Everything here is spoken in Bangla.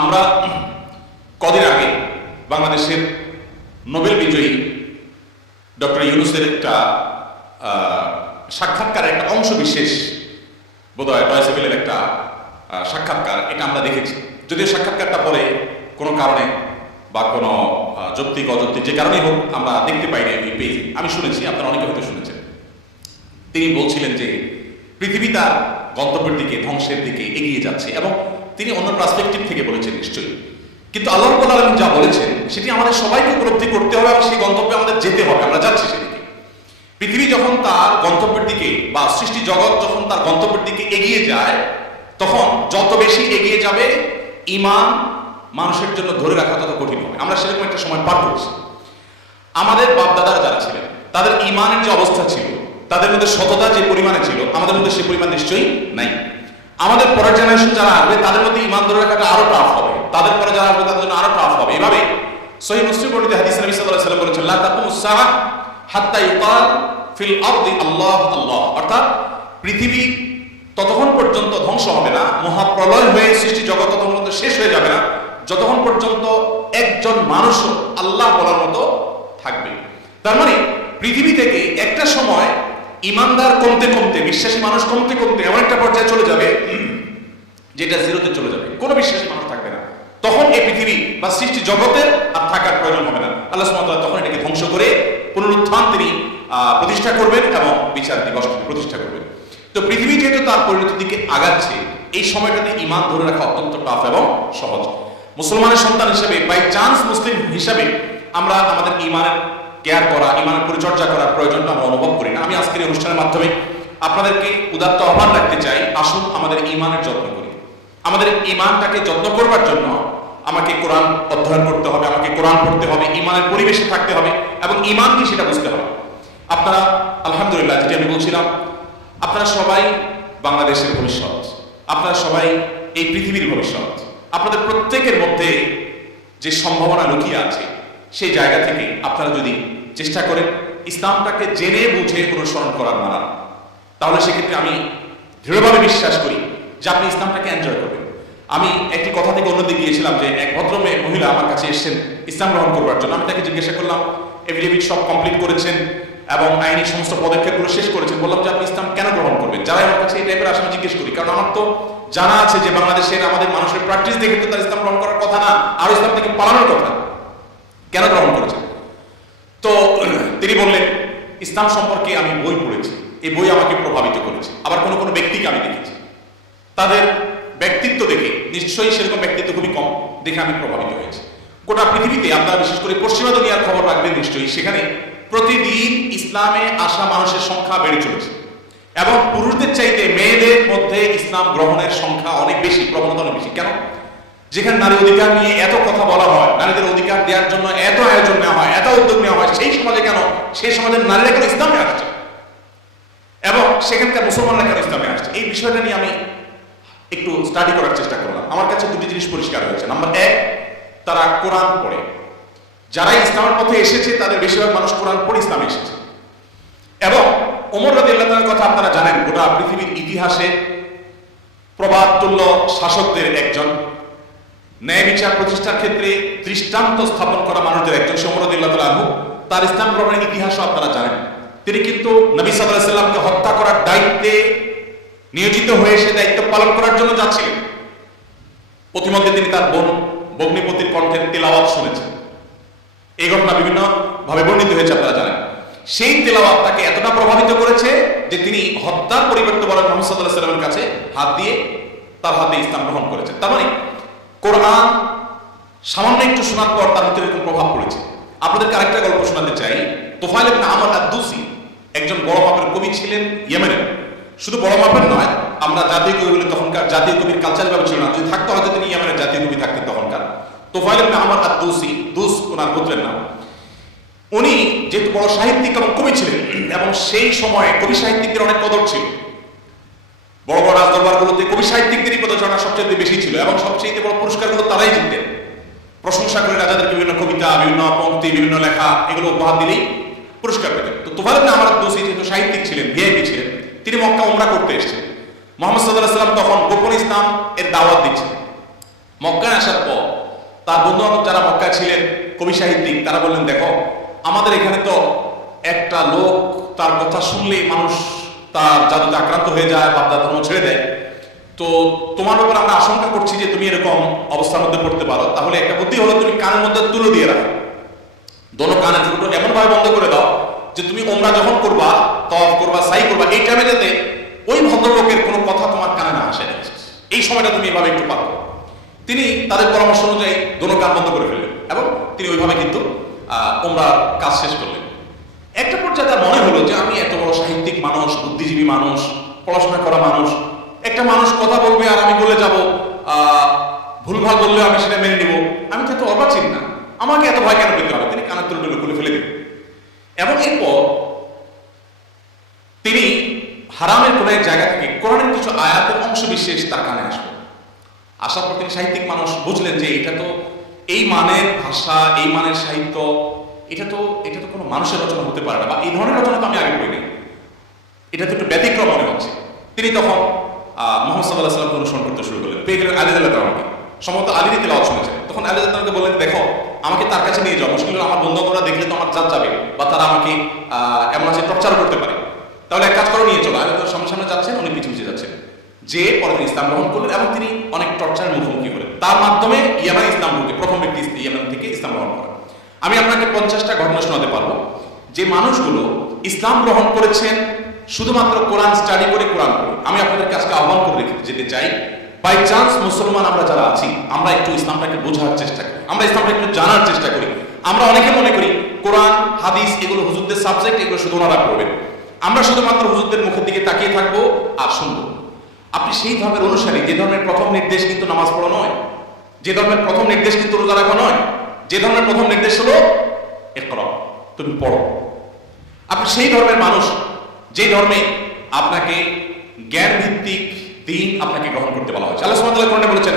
আমরা কদিন আগে বাংলাদেশের নোবেল বিজয়ী ডক্টর ইউনূসের একটা সাক্ষাৎকারের একটা অংশ বিশেষ বোধহয় ডয়েচে ভেলের একটা সাক্ষাৎকার, এটা আমরা দেখেছি। যদিও সাক্ষাৎকারটা পরে কোনো কারণে বা কোনো যৌক্তিক অযৌক্তিক যে কারণেই হোক আমরা দেখতে পাইনি এই পেজে। আমি শুনেছি, আপনারা অনেকে হয়তো শুনেছেন। তিনি বলছিলেন যে পৃথিবী তার গন্তব্যের দিকে, ধ্বংসের দিকে এগিয়ে যাচ্ছে, এবং তিনি অন্য পার্সপেক্টিভ থেকে বলেছেন নিশ্চয়ই। কিন্তু আল্লাহ রাব্বুল আলামিন যা বলেছেন সেটি আমাদের সবাইকে উপলব্ধি করতে হবে এবং সেই গন্তব্যে আমাদের যেতে হবে। আমরা যাচ্ছি সেদিকে। পৃথিবী যখন তার গন্তব্যের দিকে বা সৃষ্টি জগৎ যখন তার গন্তব্যের দিকে এগিয়ে যায়, তখন যত বেশি এগিয়ে যাবে ঈমান মানুষের জন্য ধরে রাখা তত কঠিন হবে। আমরা সেরকম একটা সময় পার করছি। আমাদের বাপদাদারা যারা ছিলেন তাদের ঈমানের যে অবস্থা ছিল, তাদের মধ্যে সততা যে পরিমাণে ছিল, আমাদের মধ্যে সে পরিমাণ নিশ্চয়ই নাই। আমাদের পরের জেনারেশন যারা আসবে তাদের মধ্যে ঈমান ধরে রাখাটা আরো টাফ হবে, তাদের পরে যারা আসবে তাদের জন্য আরো টাফ হবে। এভাবে সহিহ মুসলিম বর্ণিত হাদিসে নবী সাল্লাল্লাহু আলাইহি ওয়াসাল্লাম বলেছেন, লা তাকুমুস সাআ হাত্তা ইউকাল ফিল আরদি আল্লাহ আল্লাহ। অর্থাৎ পৃথিবী ততক্ষণ পর্যন্ত ধ্বংস হবে না, মহাপ্রলয় হয়ে সৃষ্টি জগৎ ততক্ষণ পর্যন্ত শেষ হয়ে যাবে না, যতক্ষণ পর্যন্ত একজন মানুষও আল্লাহ বলার মতো থাকবে। তার মানে পৃথিবী থেকে একটা সময় ইমানদার কমতে কমতে, বিশ্বাসী মানুষ কমতে কমতে এমন একটা পর্যায়ে চলে যাবে যেটা জিরোতে চলে যাবে, কোনো বিশ্বাসী মানুষ থাকবে না। তখন এই পৃথিবী বা সৃষ্টি জগতের আর থাকার প্রয়োজন হবে না। আল্লাহ সুবহানাহু ওয়া তাআলা তখন এটাকে ধ্বংস করে পুনরুত্থান তিনি প্রতিষ্ঠা করবেন এবং বিচার দিবস প্রতিষ্ঠা করবেন। তো পৃথিবী যেহেতু তার পরিণতির দিকে আগাচ্ছে, এই সময়টাতে ঈমান ধরে রাখা অত্যন্ত টাফ এবং সহজ। মুসলমানের সন্তান হিসেবে, বাই চান্স মুসলিম হিসাবে আমরা আমাদের ঈমানের কেয়ার করা, ঈমানের পরিচর্যা করার প্রয়োজনটা আমরা অনুভব করি না। আমি আজকের এই অনুষ্ঠানের মাধ্যমে আপনাদেরকে উদাত্ত আহ্বান রাখতে চাই, আসুন আমাদের ঈমানের যত্ন করি। আমাদের ঈমানটাকে যত্ন করবার জন্য আমাকে কোরআন অধ্যয়ন করতে হবে, আমাকে কোরআন পড়তে হবে, ঈমানের পরিবেশে থাকতে হবে এবং ঈমান কি সেটা বুঝতে হবে। আপনারা আলহামদুলিল্লাহ, যেটি আমি বলছিলাম, আপনারা সবাই বাংলাদেশের ভবিষ্যৎ, আপনারা সবাই এই পৃথিবীর ভবিষ্যৎ। আপনাদের প্রত্যেকের মধ্যে যে সম্ভাবনা লুকিয়ে আছে, সেই জায়গা থেকে আপনারা যদি চেষ্টা করেন ইসলামটাকে জেনে বুঝে অনুসরণ করার মানান, তাহলে সেক্ষেত্রে আমি দৃঢ়ভাবে বিশ্বাস করি যে আপনি ইসলামটাকে এনজয় করবেন। আমি একটি কথা থেকে অন্যদিকে গিয়েছিলাম যে এক ভদ্র মহিলা আমার কাছে এসেছেন ইসলাম গ্রহণ করবার জন্য। আমি তাকে জিজ্ঞাসা করলাম, এফিডেভিট সব কমপ্লিট করেছেন এবং আইনি সমস্ত পদক্ষেপগুলো শেষ করেছেন, বললাম যে আপনি ইসলাম কেন গ্রহণ করবেন? যারা আমার কাছে এই টাইপের আসে আমি জিজ্ঞেস করি, কারণ আমার তো জানা আছে যে বাংলাদেশের আমাদের মানুষের প্র্যাকটিস দেখে তো তার ইসলাম গ্রহণ করার কথা না, আর ইসলাম থেকে পালানোর কথা। কেন গ্রহণ করেছেন? তো তিনি বললেন, ইসলাম সম্পর্কে আমি বই পড়েছি, এই বই আমাকে প্রভাবিত করেছে। আবার কোনো কোনো ব্যক্তিকে আমি দেখেছি, তাদের ব্যক্তিত্ব দেখে, নিশ্চয়ই সেরকম ব্যক্তিত্ব খুবই কম, দেখে আমি প্রভাবিত হয়েছি। গোটা পৃথিবীতে আপনারা বিশেষ করে পশ্চিমা দুনিয়ার খবর রাখবেন নিশ্চয়ই, সেখানে প্রতিদিন ইসলামে আসা মানুষের সংখ্যা বেড়ে চলেছে এবং পুরুষদের চাইতে মেয়েদের মধ্যে ইসলাম গ্রহণের সংখ্যা অনেক বেশি, প্রবণতা অনেক বেশি। কেন? যেখানে নারী অধিকার নিয়ে এত কথা বলা হয়, নারীদের অধিকার দেওয়ার জন্য এত আয়োজন নেওয়া হয়, এত উদ্যোগ নেওয়া হয়, সেই সমাজে কেন, সেই সমাজের নারীরা কেন ইসলামে আসছে এবং সেখানকার মুসলমানরা কেন ইসলামে আসছে, এই বিষয়টা নিয়ে আমি একটু স্টাডি করার চেষ্টা করলাম। আমার কাছে দুটি জিনিস পরিষ্কার হয়েছে। নাম্বার এক, তারা কোরআন পড়ে। যারা ইসলামের পথে এসেছে তাদের বেশিরভাগ মানুষ কোরআন পড়ে ইসলামে এসেছে। এবং ওমর রাদিয়াল্লাহু তাআলার কথা আপনারা জানেন, গোটা পৃথিবীর ইতিহাসে প্রবাদতুল্য শাসকদের একজন, ন্যায় বিচার প্রতিষ্ঠার ক্ষেত্রে দৃষ্টান্ত স্থাপন করা মানুষদের একজন ওমর রাদিয়াল্লাহু তাআলা আনহু। তার ইসলাম গ্রহণের ইতিহাসও আপনারা জানেন। তিনি কিন্তু নবী সাল্লাল্লাহু আলাইহি ওয়াসাল্লামকে হত্যা করার দায়িত্বে নিয়োজিত হয়ে সে দায়িত্ব পালন করার জন্য যাচ্ছিলেন। প্রতিমধ্যে তিনি তার ভগ্নিপতির কণ্ঠের তেলাওয়াত শুনেছেন। এই ঘটনা বিভিন্ন ভাবে বর্ণিত হয়েছে, আপনারা জানেন। সেই তেলাওয়াত তাকে এতটা প্রভাবিত করেছে যে তিনি হত্যার পরিবর্তে বলেন মুহাম্মদ সাল্লাল্লাহু আলাইহি ওয়াসাল্লামের কাছে হাত দিয়ে তার হাতে ইসলাম গ্রহণ করেছেন। তার মানে কোরআন সামান্য একটু শোনার পর তার ভিতরে এরকম প্রভাব পড়েছে। আপনাদেরকে আরেকটা গল্প শোনাতে চাই। তুফাইল ইবনে আমর আদ-দুসি একজন বড় মাপের কবি ছিলেন ইয়েমেনের। শুধু বড় মাপের নয়, আমরা জাতীয় কবি বলে তখনকার জাতীয় কবির কালচার ভাবে ছিল না, যদি থাকতো হয়তো তিনি ইয়েমেনের জাতীয় কবি থাকতেন তখনকার। তুফাইল ইবনে আমর আদ-দুসি, দুস ওনার পুত্রের নাম। উনি যেহেতু বড় সাহিত্যিক এবং কবি ছিলেন এবং সেই সময়ে কবি সাহিত্যিকদের অনেক কদর ছিল। বড় বড় রাজদরবারগুলোতে কবি সাহিত্যিকদেরই প্রদর্শনা সবচেয়ে বেশি ছিল এবং সবচেয়ে বড় পুরস্কারগুলো তারাই জিততেন। প্রশংসা করে রাজাদের বিভিন্ন কবিতা, বিভিন্ন পংক্তি, বিভিন্ন লেখা এগুলো উপহার দিলেই পুরস্কার পেতেন। তো তুফাইল ইবনে আমর আদ-দুসি যেহেতু সাহিত্যিক ছিলেন, ভিআইপি ছিলেন, তিনি মক্কা উমরা করতে এসেছেন। মুহাম্মদ সাল্লাল্লাহু আলাইহি ওয়াসাল্লাম তখন গোপন ইসলাম এর দাওয়াত দিচ্ছেন। মক্কায় আসার পর তার বন্ধু বান্ধব যারা মক্কায় ছিলেন, কবি সাহিত্যিক, তারা বললেন, দেখো আমাদের এখানে তো একটা লোক তার কথা শুনলেই মানুষ তার জাদুতে আক্রান্ত হয়ে যায়, বাপদা ধর্ম ছেড়ে দেয়। তো তোমার উপর আমরা আশঙ্কা করছি যে তুমি এরকম অবস্থার মধ্যে পড়তে পারো। তাহলে একটা বুদ্ধি হলো, তুমি কানের মধ্যে তুলো দিয়ে রাখো, দোনো কানের ফুটো এমন ভাবে বন্ধ করে দাও যে তুমি ওমরা যখন করবা, তওয়াফ করবা, সাই করবা, এই টাইমে যাতে ওই ভদ্রলোকের কোনো কথা তোমার কানে না আসে, এই সময়টা তুমি এভাবে একটু পারো। তিনি তাদের পরামর্শ অনুযায়ী দোনো কান বন্ধ করে ফেললেন এবং তিনি ওইভাবে কিন্তু ওমরার কাজ শেষ করলেন। একটা পর্যায়ে তার মনে হলো যে আমি এত বড় সাহিত্যিক মানুষ, বুদ্ধিজীবী মানুষ, পড়াশোনা করা মানুষ, একটা মানুষ কথা বলবে আর আমি বলে যাব, ভুলভাল বললেও আমি সেটা মেনে নিব, আমি তো এত অর্বাচীন না, আমাকে এত ভয় কেন পেতে হবে। তিনি কানের তুলগুলো খুলে ফেলে দিলেন এবং এরপর তিনি হারামের কোন এক জায়গা থেকে কোরআনের কিছু আয়াতের অংশ বিশেষ তার কানে আসলো। আসার পর তিনি সাহিত্যিক মানুষ বুঝলেন যে এটা তো এই মানের ভাষা, এই মানের সাহিত্য, এটা তো কোনো মানুষের রচনা হতে পারে না, বা এই ধরনের রচনা তো আমি আগে পড়িনি, এটা তো একটু ব্যতিক্রম মনে হচ্ছে। তিনি তখন মুহাম্মদ সাল্লাল্লাহু আলাইহি ওয়াসাল্লামকে অনুসরণ করতে শুরু করলেন। পেয়ে গেলেন আলী রাদিয়াল্লাহু তাআলাকে, সম্ভবত আলীর তেলাওয়াত শুনেছেন। তখন আলী রাদিয়াল্লাহু তাআলাকে বললেন, দেখো আমাকে তার কাছে নিয়ে যাও, মুশকিল হলো আমার বন্ধুরা দেখলে তো আমার জাত যাবে, বা তারা আমাকে এমন আছে টর্চার করতে পারে, তাহলে এক কাজ করো, নিয়ে চলো। আলী রাদিয়াল্লাহু সামনে সামনে যাচ্ছেন, উনি পিছু পিছু যাচ্ছেন। যে পরে তিনি ইসলাম গ্রহণ করলেন এবং তিনি অনেক টর্চারের মুখোমুখি হলেন। তার মাধ্যমে ইয়ামান ইসলাম ঢুকে প্রথম ব্যক্তি ইয়ামান থেকে ইসলাম গ্রহণ করা। আমি আপনাকে 50টা ঘটনা শোনাতে পারবো যে মানুষগুলো ইসলাম গ্রহণ করেছেন শুধুমাত্র কোরআন স্টাডি করে, কোরআন করে। আমি আপনাদেরকে আজকে আহ্বান করে যেতে চাই, বাই চান্স মুসলমান আমরা যারা আছি, আমরা একটু ইসলামটাকে বোঝার চেষ্টা করি, আমরা ইসলামটা একটু জানার চেষ্টা করি। আমরা অনেকে মনে করি কোরআন হাদিস এগুলো হুজুরদের সাবজেক্ট, এগুলো শুধু ওনারা করবেন, আমরা শুধুমাত্র হুজুরদের মুখের দিকে তাকিয়ে থাকবো আর শুনবো। আপনি সেই ধর্মের অনুসারী, যে ধর্মের প্রথম নির্দেশ কিন্তু নামাজ পড়া নয়, যে ধর্মের প্রথম নির্দেশ কিন্তু রোজা রাখা নয়, যে ধর্মের প্রথম নির্দেশ হলো ইকরা, তুমি পড়ো। আপনি সেই ধর্মের মানুষ যে ধর্মে আপনাকে জ্ঞান ভিত্তিক দিন আপনাকে গ্রহণ করতে বলা হয়েছে। আল্লাহ সুবহানাহু ওয়া তাআলা কোরআনে বলেছেন,